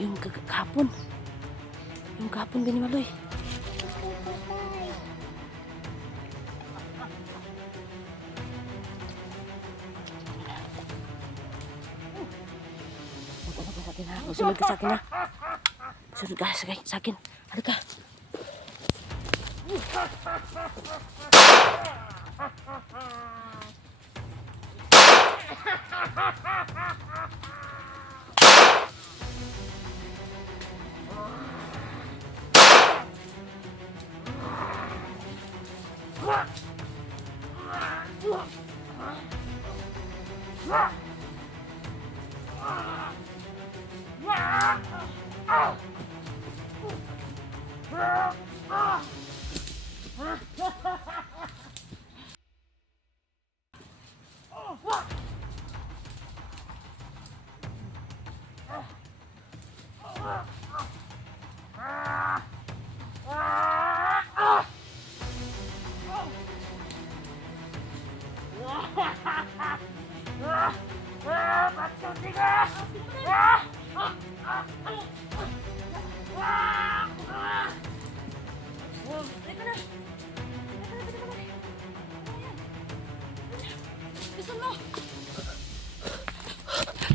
Yung kahapon. Yung kahapon, Binimaloy. Sunod ka sa akin, ha? Sunod ka sa akin. Halika.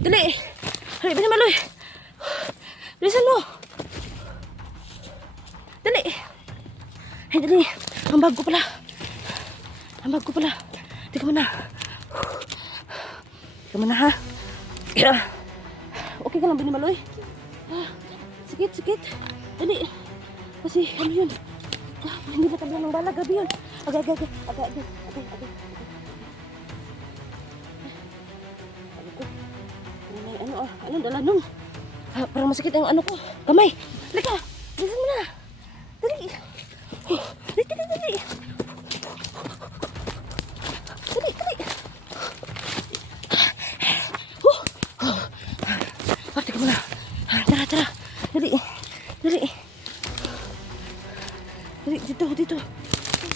Dali! Dali, Binimaloy! Bilisan mo! Dali! Ay, dali! Ang bag ko pala! Ang bag ko pala! Di ka muna! Di ka muna, ha? Okay ka lang, Binimaloy? Sakit, sakit! Dali! Kasi, ano yun? Hindi na tabla ng bala, gabi yun! Agay. Ano dala nung? Parang masakit ang ano ko. Kamay. Halika. Bilisan mo na. Dali. Dali. Teka mo na. Tara. Dali.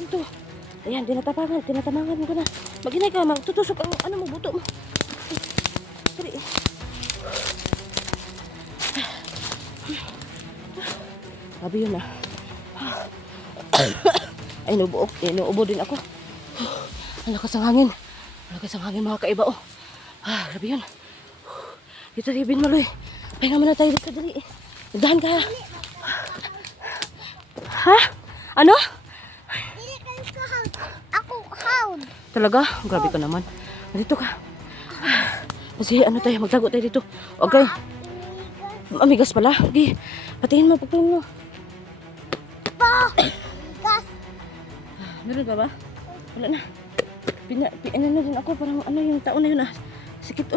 Dito. Ayan, tinatamangan ko na. Maginay ka, magtutusok ang ano mo, buto mo. Dali. Sabi yun, Ay, inuubo din ako. Ang lakas ang hangin. Mga kaiba, grabe yun. Dito, Binimaloy. Pahinga muna tayo dito, dali. Dahan ka. Ha? Ano? Ako, hound. Talaga? Grabe ka naman. Dito ka. Kasi ano tayo, magtago tayo dito. Okay. Amigas pala. Di, patayin mo. Gas. Meron ka ba? Wala na. Ano na din ako. Parang ano yung taon na yun, Sakit,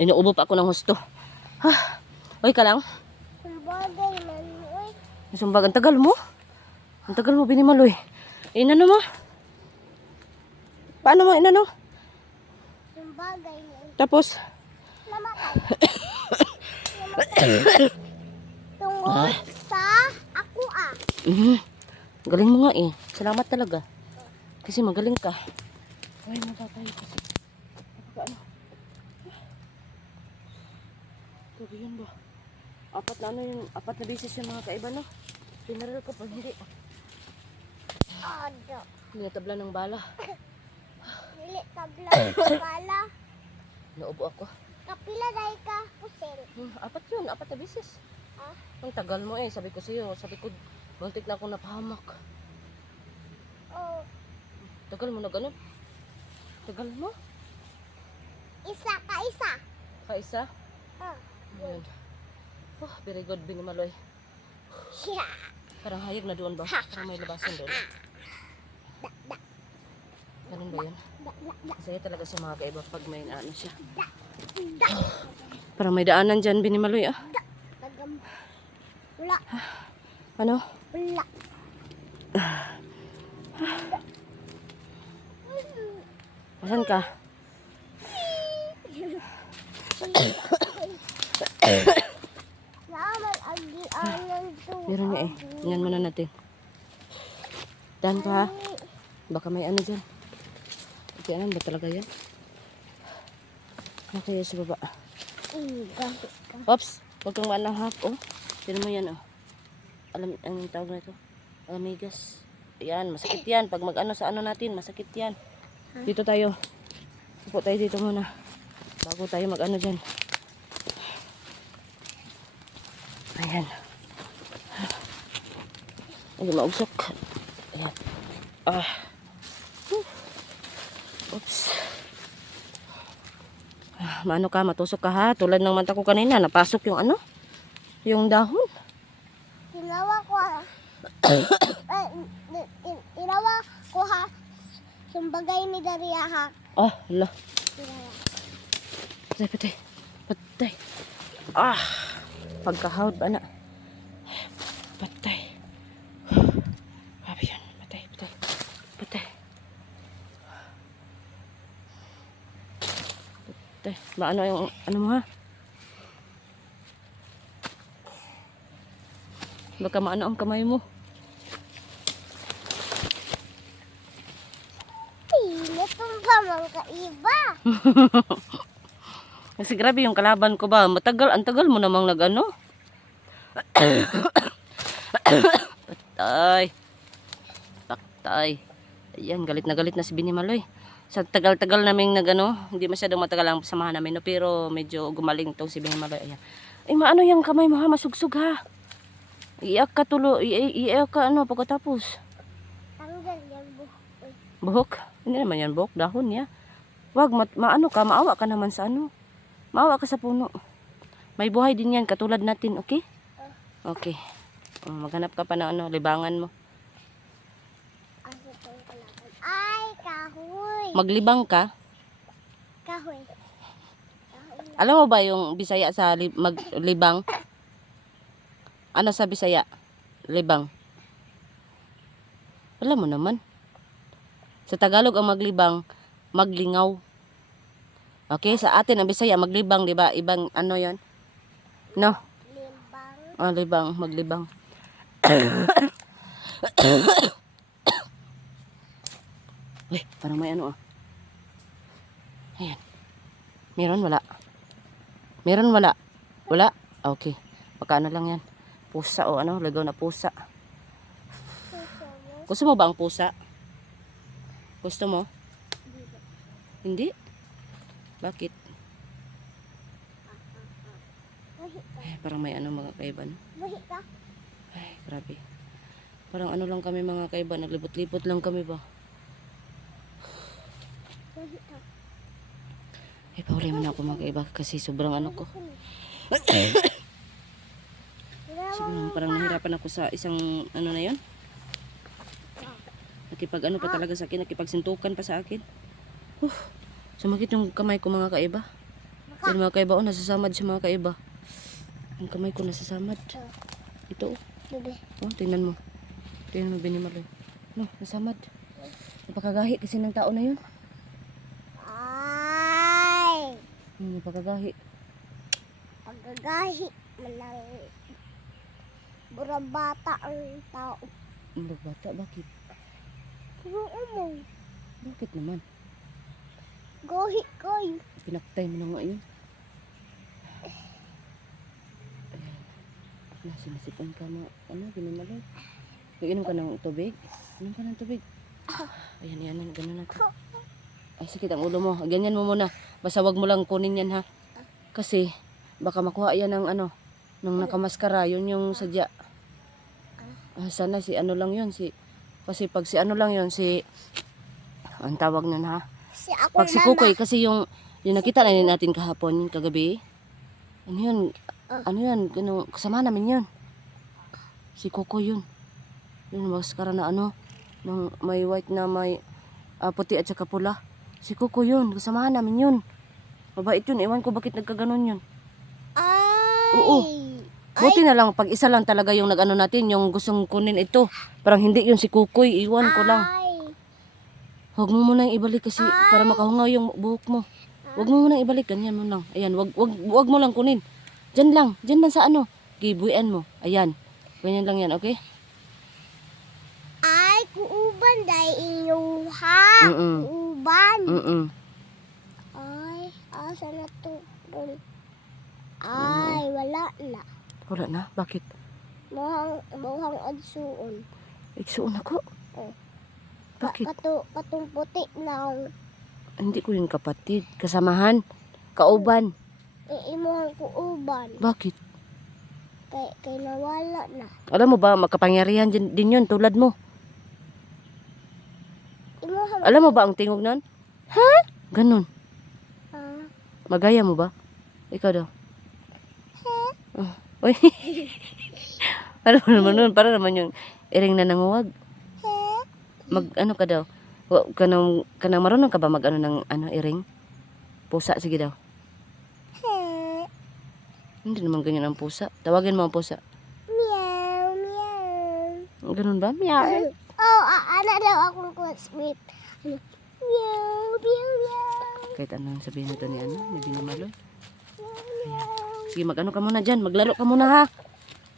Inuubo pa ako ng husto. Oy ka lang. Sumbagay man, uy. Sumbag, ang tagal mo, Binimaloy. Inano mo? Paano mo inano? Sumbagay man. Tapos? Namatay. Tungkol sa ako, Galing mo nga, Salamat talaga. Kasi magaling ka. Ay, matatay kasi. Ano? Grabe yun ba? Apat na beses yung mga kaiba, no? General ka pa, hindi. Odo. Hindi natabla ng bala. Dili tabla ng bala. Naubo ako. Kapila dahil ka, pusil. Apat na beses. Ang tagal mo, sabi ko sa'yo. Sabi ko, muntik na akong napahamak. Oh, Tagal mo na ganun. Tagal mo? isa. Kaisa? Ayan. Very good, Binimaloy. Yeah. Parang hayag na doon ba? Parang may labasan doon. Ganun ba yun? Masaya talaga sa mga kaiba pag may ano siya. Parang may daanan dyan, Binimaloy, Wala. Ano? Wala. Asan ka? Naman agi-anan to. Meron niya Tingnan muna natin. Dahan ka, ha? Baka may ano dyan. Ano ba talaga yan? Okay, sa baba. Gabi ka. Oops, huwag kang manahap, oh. Tinan mo yan, oh. Alam, anong tawag na ito? Amigas. Ayan, masakit yan. Pag mag-ano sa ano natin, masakit yan. Dito tayo. Upo tayo dito muna. Bago tayo mag-ano dyan. Ayan. Hindi maugsok. Ayan. Ah. Oops. Maano ka, matusok ka ha. Tulad ng mata ko kanina, napasok yung ano? Yung dahon. Tinawa ko ha. Tinawa ko ha. Sumbagay ni Daria ha. Oh, hala. Tinawa. Patay, patay. Patay. Ah. Pagkahawd ba na? Patay. Grabe yun. Patay, patay. Patay. Patay. Maano yung, ano mo ha? Baka maano ang kamay mo. Natumba mga kaiba. Kasi grabe yung kalaban ko ba. Matagal, ang tagal mo namang nag-ano. Patay. Patay. Ayan, galit na si Bini Maloy. Sa tagal-tagal naming nag-ano, hindi masyadong matagal ang samahan namin, no? Pero medyo gumaling tong si Bini Maloy. Ayan. Ay, maano yung kamay mo ha? Masugsug ha. Iiyak ka tulo. Iiyak ka ano pagkatapos. Tanggal yan buhok. Buhok? Hindi naman yan buhok. Dahon ya. Wag, maano ka. Maawa ka naman sa ano. Maawa ka sa puno. May buhay din yan. Katulad natin. Okay? Okay. Maghanap ka pa ng ano, libangan mo. Asa tong kalaban? Ay, kahoy. Maglibang ka. Kahoy. Alam mo ba yung Bisaya sa maglibang? Ano sa Bisaya? Libang. Alam mo naman. Sa Tagalog ang maglibang, maglingaw. Okay, sa atin ang Bisaya maglibang, 'di ba? Ibang ano 'yon? No. Limbang. Ah, libang, maglibang. Uy, parang may ano ah. Ayan. Meron wala? Meron wala? Wala? Okay. Pagkano lang yan. Pusa o ano, lagaw na pusa. Gusto mo ba ang pusa? Gusto mo? Hindi? Bakit? Buhi ka. Ay, parang may ano mga kaiban. Buhi ka. Ay, grabe. Parang ano lang kami mga kaiban, naglibot-libot lang kami ba? Buhi ka. Ay, pauli man ako mga kaiba kasi sobrang ano ko. Siguro parang nahirapan ako sa isang ano na yon. Nakipag ano pa talaga sa akin, nakipagsintukan pa sa akin. Sumakit yung kamay ko mga kaiba. Yan mga kaiba, oh, nasasamad siya mga kaiba. Ang kamay ko nasasamad. Ito, oh. Bebe. Oh, tingnan mo. Tingnan mo, Bini Maloy. No, nasamad. Napakagahi kasi ng tao na yun. Ay. Napakagahi. Pagagahi. Malang. Burang bata ang tao. Ang bata, bakit? Pero mo. Bakit naman? Gohi koy. Pinaktay mo na nga yun. Ayan. Sinasipan ka na, ano, Bini Maloy. Inom ka ng tubig? Inom ka ng tubig. Ayan, yan, gano'n natin. Ay, sakit ang ulo mo. Ganyan mo muna. Basta wag mo lang kunin yan, ha? Kasi, baka makuha yan ng ano, nung nakamaskara. Yun yung sadya. Sana si ano lang yun, kasi pag si ano lang yun, ang tawag nun, ha? Si ako Pag si Kukoy, kasi yung nakita na natin kahapon, kagabi, ano yun, kasama namin yun. Si Kukoy yun. Yun, maskara na ano, ng may white na may puti at saka pula. Si Kukoy yun, kasama namin yun. Mabait yun, ewan ko bakit nagkaganon yun. Ay. Oo. Buti na lang, pag isa lang talaga yung nag-ano natin, yung gustong kunin ito. Parang hindi yun si Kukoy, iwan ko lang. Ay. Huwag mo munang ibalik kasi para makahungaw yung buhok mo. Huwag mo munang ibalik, ganyan mo lang. Ayan, wag mo lang kunin. Diyan lang sa ano, gibuyan mo. Ayan, ganyan lang yan, okay? Ay, kuuban dahil inyong ha. Mm-mm. Kuuban. Mm-mm. Ay, asa na tupon. Ay, wala na. Wala na? Bakit? Muhang adsuon. Igsuon ako. Oh. Bakit? Katong puti na Hindi ko yung kapatid. Kasamahan. Kauban. iimuhan ko uban. Bakit? Kay nawala na. Alam mo ba, makapangyarihan din yun tulad mo. Imuhan Alam mo ba ang tingog nun? Ha? Ganun. ah, Magaya mo ba? Ikaw daw. Oh. Uy. Alam mo naman nun, para naman yung iring na nanguwag. Ano ka daw? Kanang marunong ka ba mag ano ng iring? Pusa, sige daw. Hindi naman ganyan ang pusa. Tawagin mo ang pusa. meow, meow. Ganun ba? Meow. Oh, ana daw akong classmate. Meow, meow, meow. Kahit anong sabihin nito ni Binimaloy. Sige, mag-ano ka muna dyan. Maglaro ka muna ha.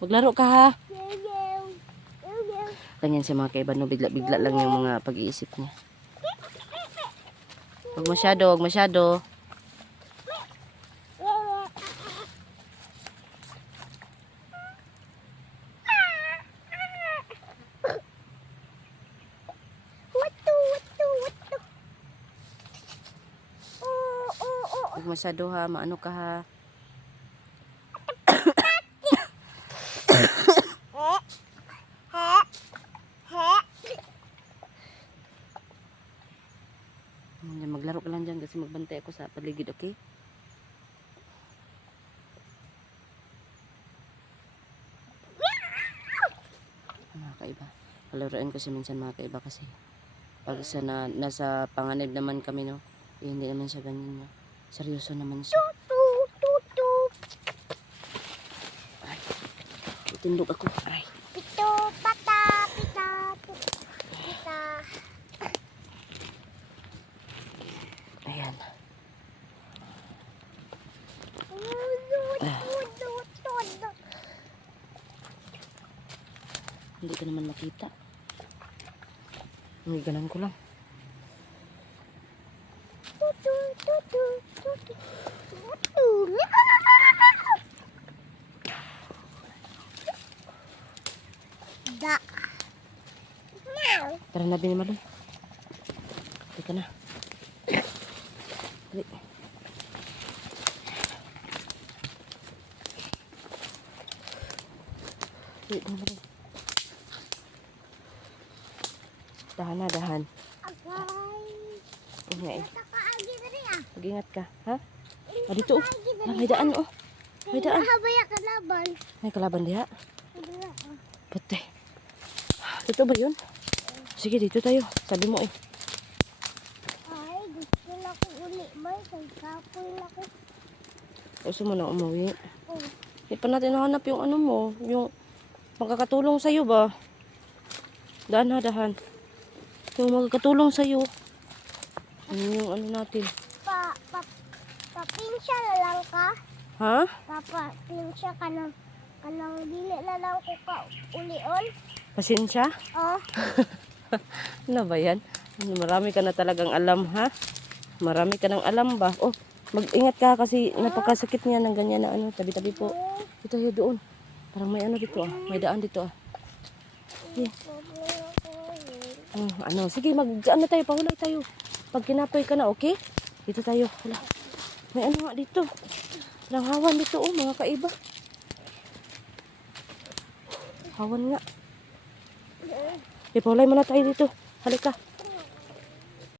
Maglaro ka ha. Meow, meow. Meow, meow. Ganyan si mga kaiba, no? Bigla-bigla lang yung mga pag-iisip niya. Huwag masyado, huwag masyado. Watu, watu, watu. Oh, oh, oh. Huwag masyado ha. Maano ka ha. Maglaro ka lang dyan kasi magbantay ako sa paligid, okay? Mga kaiba. Palaruin ko siya minsan mga kaiba kasi pag nasa panganib naman kami, no? Eh, hindi naman siya ganyan, no? Seryoso naman siya. Ay, itindog ako. Ay. Pito, pata, pita, pita. Ayan. Hindi ka naman makita. May ganun ko lang. Da. Meow. Tara na, Binimaloy. Teka na. Dali. Dali, Binimaloy. Dahan na, dahan. Agay. Ingay. Nakaagi na rin ah. Mag-ingat ka, ha? Ah, dito, oh. Ah, may daan, oh. May daan. Habaya ka laban. May kalaban diha. Pati. Ito ba yun? Sige, dito tayo. Sabi mo eh. Ay, gusto na ko uli. May kapoy na ko. Gusto mo na umuwi. Oh. Hindi pa natin nahanap yung ano mo. Yung magkakatulong sa'yo ba? Dahan ha, dahan. Yung magkakatulong sa'yo. Ano yung ano natin? Papinsya na lang ka. Ha? Papinsya ka ng kanang dili na lang ko ka ulion. Pasensya? Oh. Ano ba yan? Marami ka na talagang alam, ha? Marami ka nang alam ba? Oh, mag-ingat ka kasi napakasakit niya ng ganyan na ano. Tabi-tabi po. Dito tayo doon. Parang may ano dito ah. May daan dito ah. Yeah. Oh, ano, sige, ano tayo, pahulay tayo. Pag kinapoy ka na, okay? Dito tayo, wala. May ano nga dito. Parang hawan dito, oh, mga kaiba. Hawan nga. Okay, pahulay muna tayo dito. Halika.